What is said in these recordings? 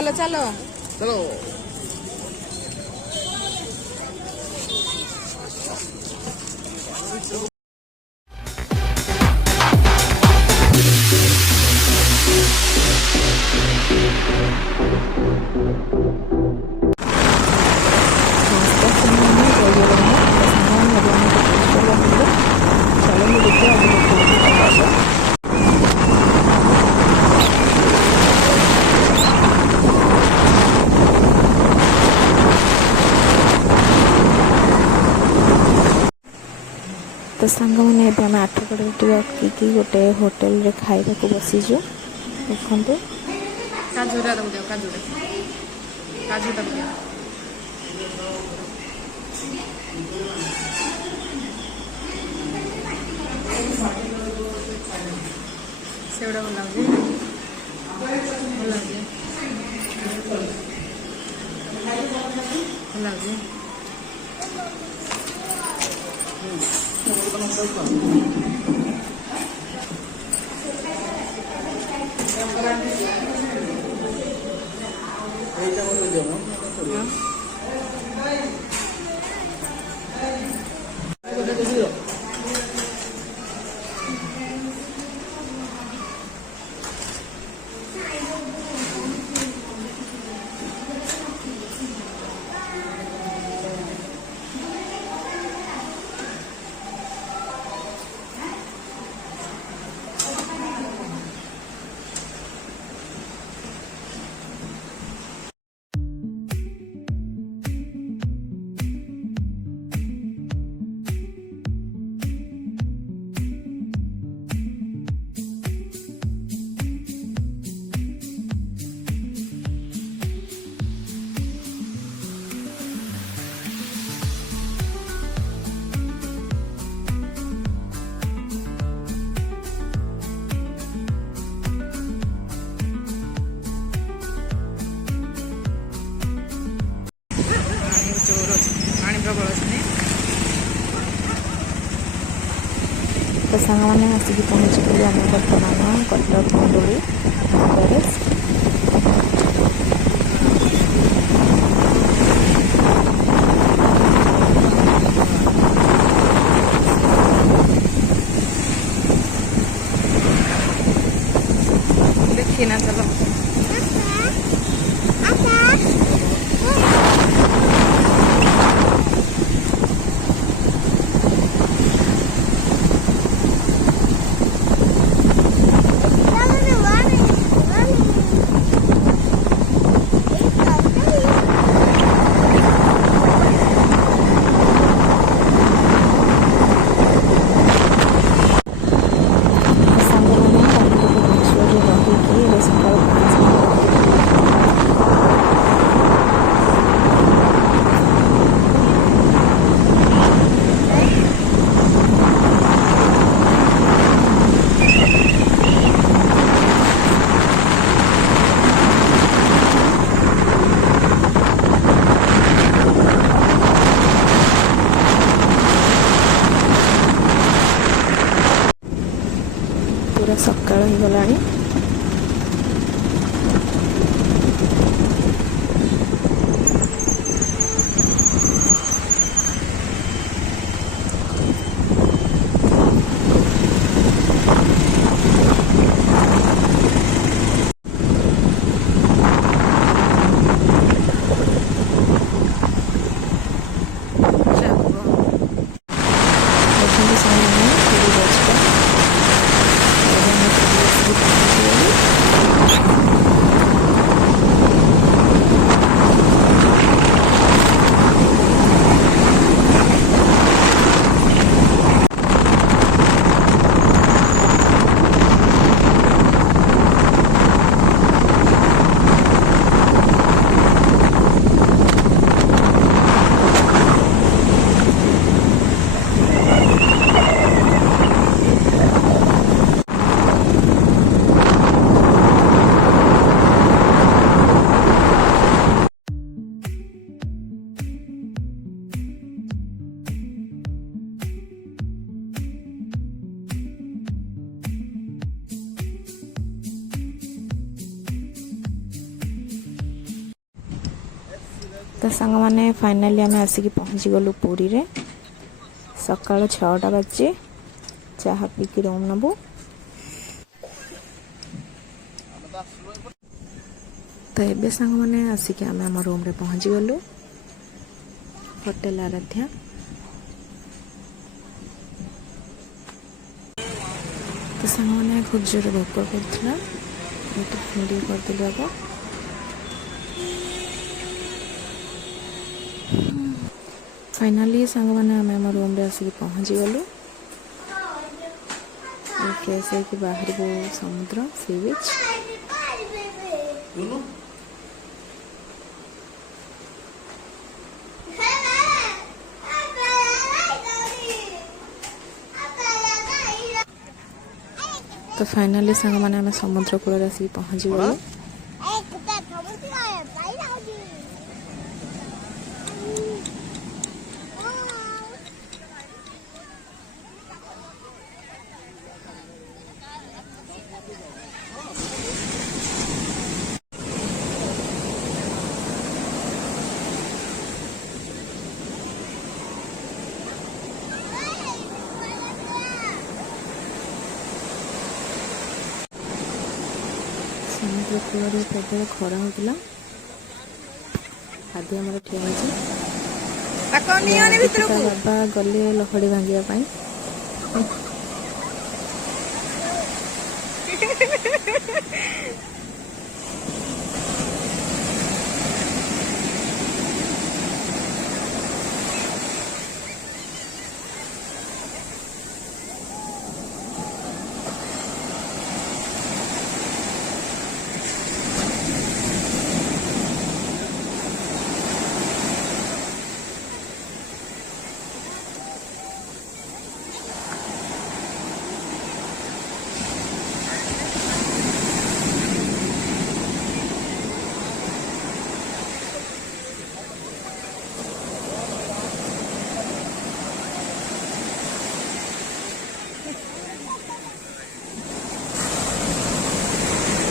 चलो चलो चलो तो सांग मैंने आम आठगड़ रखिकी गोटे होटेल रे खाइबा को बसीचु देखु काजूरा दे काजूरा काजूटा दे सेवड़ा भल लगे भल लगे भल लगे तो सांग मैंने आसिक पहुँची गली आम बर्तमान कटक कंदोली फरेस्ट देखिए ना चलो पूरा सकाळ हो गलानी देखते तो सांग मैंने फाइनाली आम आसिक पहुँची गलु पुरी रे सकाल 6टा बाजे चाह पीकी रूम नबू। तो ये सांग मैंने आसिक आम आम रूम रे पहुँची गलु होटेल आराध्या। तो सांग मैंने खूब जोर भोक करदिलु आग। फाइनाली सांग मैंने आम आम रूम रे आसिक पहुँची गलु। फ्रेश होकर बाहर को समुद्र सी बीच। तो फाइनाली सांग मैंने आम समुद्र कूल आसिक पहुँची गलु। समुद्र कूल प्रबल खरा होता आदि आम ठिया बाबा गले लहड़ी भांगापी।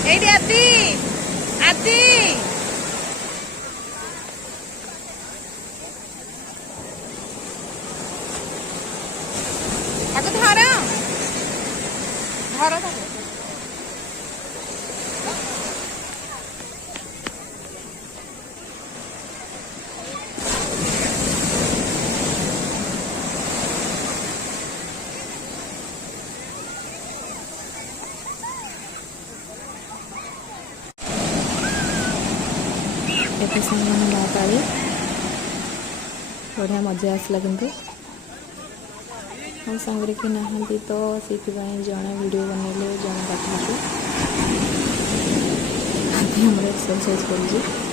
आदि आदि धर धर एते सांग मैंने नौ पाली बढ़िया मजा आसला किंतु हम सांगे कि नहांती तो से जड़े वीडियो बनइले जड़े पाठी हम एक्सरसाइज कर।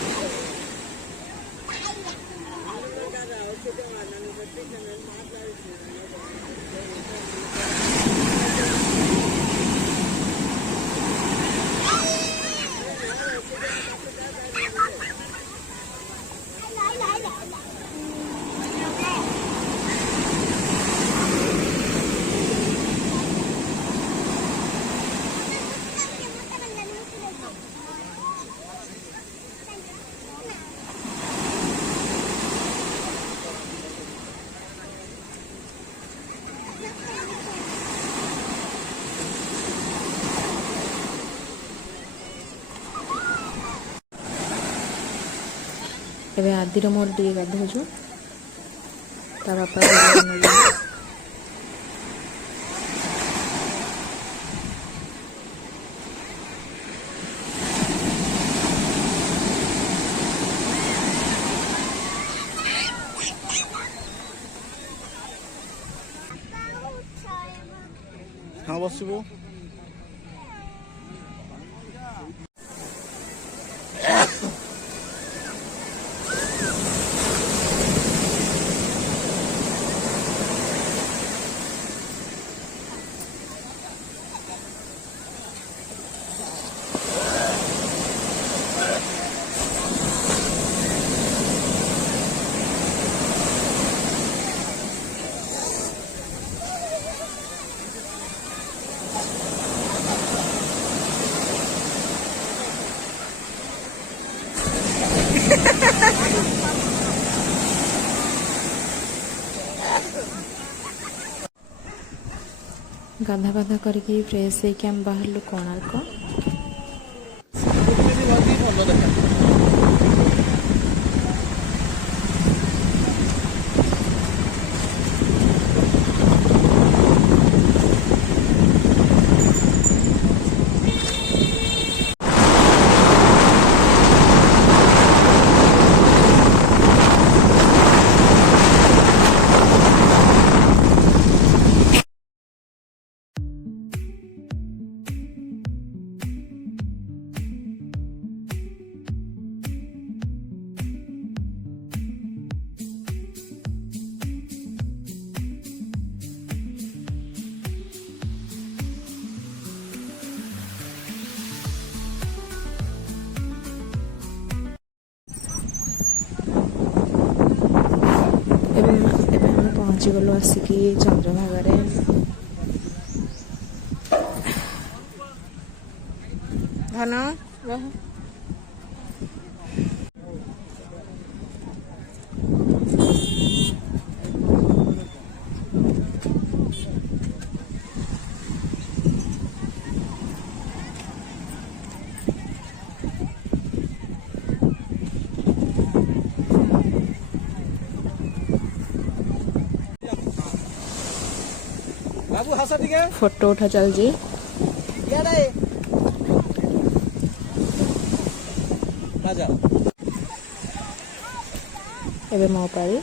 एबे आदिर मोर टे गाधोचु ता बापा हाँ बसबो ଗାଧା ପାଧା କରିକି ଫ୍ରେଶ୍ ହେଇକି ଆମେ ବାହାରିଲୁ କୋଣାର୍କ। ଭଲ ଦେଖା ଏବେ ଆମେ ପହଞ୍ଚିଗଲୁ ଆସିକି ଚନ୍ଦ୍ରଭାଗାରେ। ଧନ ବାବୁ ହାସ ଟିକେ ଫଟୋ ଉଠା ଚାଲିଛି। ଇଆଡ଼େ ରାଜା ଏବେ ମୋ ପାଳି।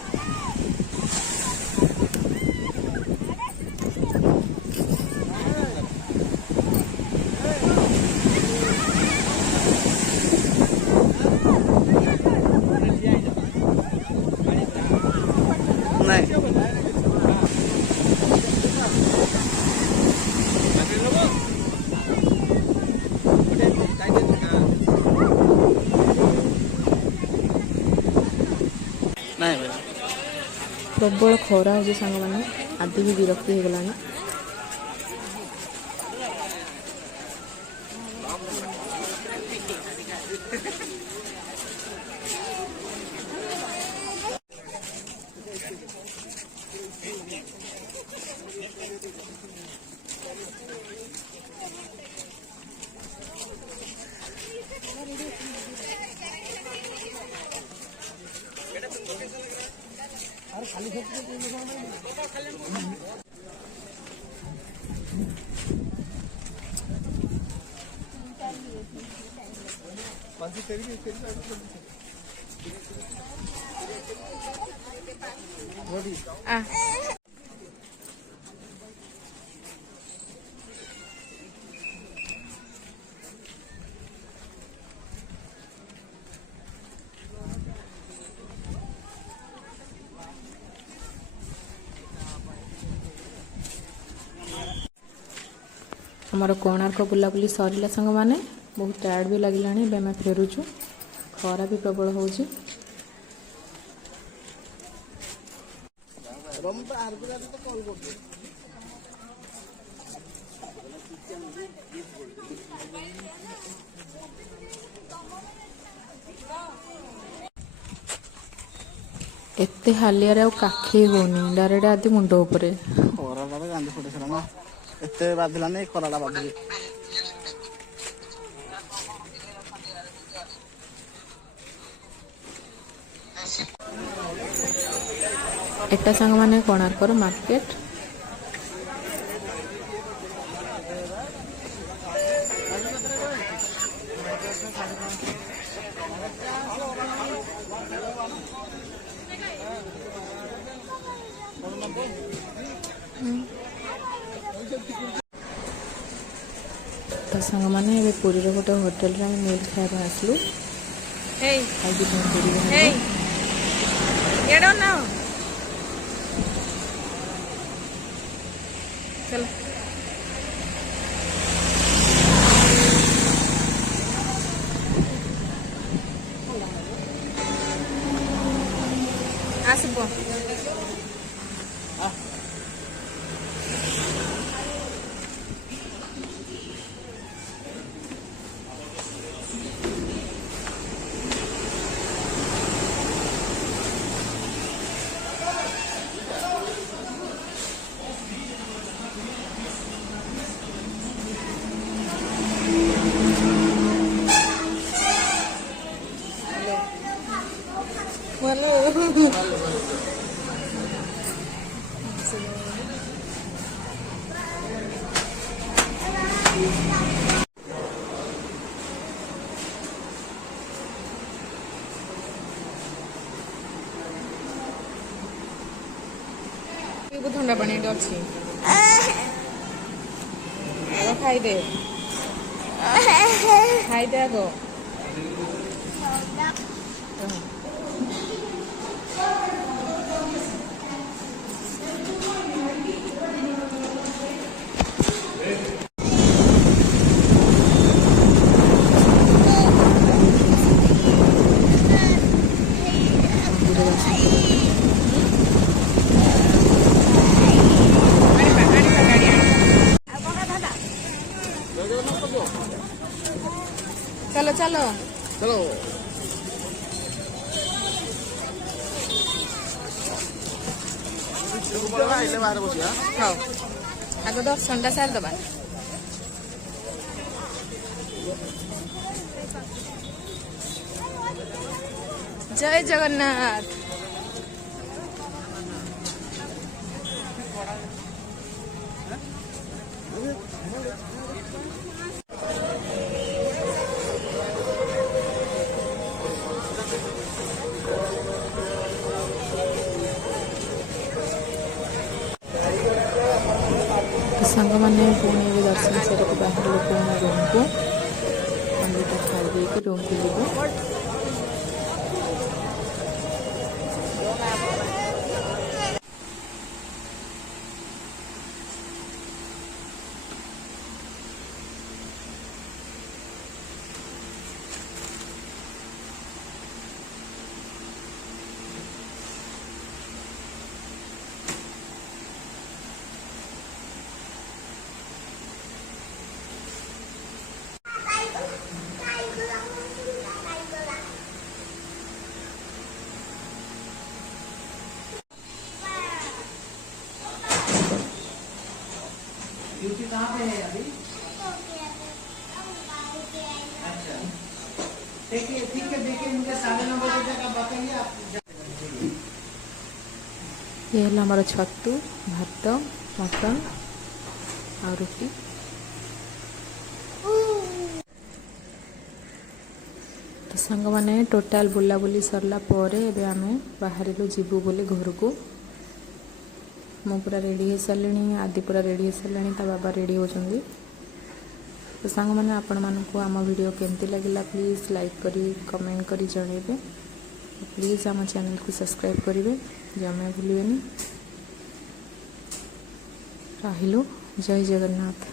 ନାଇଁ ନାଇଁ ଭାଇ ପ୍ରବଳ ଖରା ହେଉଛି ସାଙ୍ଗମାନେ, ଆଦି ବି ବିରକ୍ତି ହେଇଗଲାଣି। ଆ ଆମର କୋଣାର୍କ ବୁଲାବୁଲି ସରିଲା ସାଙ୍ଗମାନେ, ବହୁତ ଟାୟାର୍ଡ଼ ବି ଲାଗିଲାଣି। ଏବେ ଆମେ ଫେରୁଛୁ, ଖରା ବି ପ୍ରବଳ ହେଉଛି। ଏତେ ହାଲିଆରେ ଆଉ କାଖେଇ ହେଉନି, ଡାଇରେକ୍ଟ ଆଦି ମୁଣ୍ଡ ଉପରେ। ଖରାଟା ଗାନ୍ଧି ଫୁଟେଇଥିଲା ନା, ଏତେ ବାଧିଲାନି, ଖରାଟା ବାଧୁଛି। ଏଟା ସାଙ୍ଗମାନେ କୋଣାର୍କର ମାର୍କେଟ। ତ ସାଙ୍ଗମାନେ ଏବେ ପୁରୀର ଗୋଟେ ହୋଟେଲରେ ଆମେ ମିଲ୍ ଖାଇବା ପାଇଁ ଆସିଲୁ। ହେଇ ଖାଇକି ପୁଣି ପୁରୀ ହେଇ ବାହାରିଲୁ। ଏଡ ନା ଚଲ ଆସିବ। ପିଇବୁ ଥଣ୍ଡା ପାଣି ଏଠି ଅଛି। ଆଗ ଖାଇଦେ ଆଗ। ମନ୍ଦିର ଦର୍ଶନ କରିବା चलो चलो चलो बाहर बसिया हाँ आग दर्शन टा सारी दबा। जय जगन्नाथ। ସାଙ୍ଗମାନେ ପୁଣି ଏବେ ଦର୍ଶନ ସାରିକି ବାହାରିଲୁ ପୁଣି ରୁମ୍କୁ। ଅମୃତ ଖାଇ ଦେଇକି ରୁମ୍କୁ ଯିବୁ। ड्यूटी कहाँ पे है अभी? अच्छा ठीक है देखिए मुझे 9:30 बजे तक आप बताइए आप। ये है हमारा छतु भात मटन और रुटी। तो सांग मैंने टोटाल बुलाबुली सरला परे एबे आमे बाहरिलु जीवु बोली घर को। मु पूरा रेडी हो सारे आदि पूरा रेडी हो सारे ता बाबा रेडी होचंदी। तो सांग मैंने आपण मानकु आम वीडियो केमती लगिला प्लीज लाइक करी कमेंट करी जणेबे। प्लीज आम चैनल को सब्सक्राइब करेंगे जमा भूलें। रहिलु जय जगन्नाथ।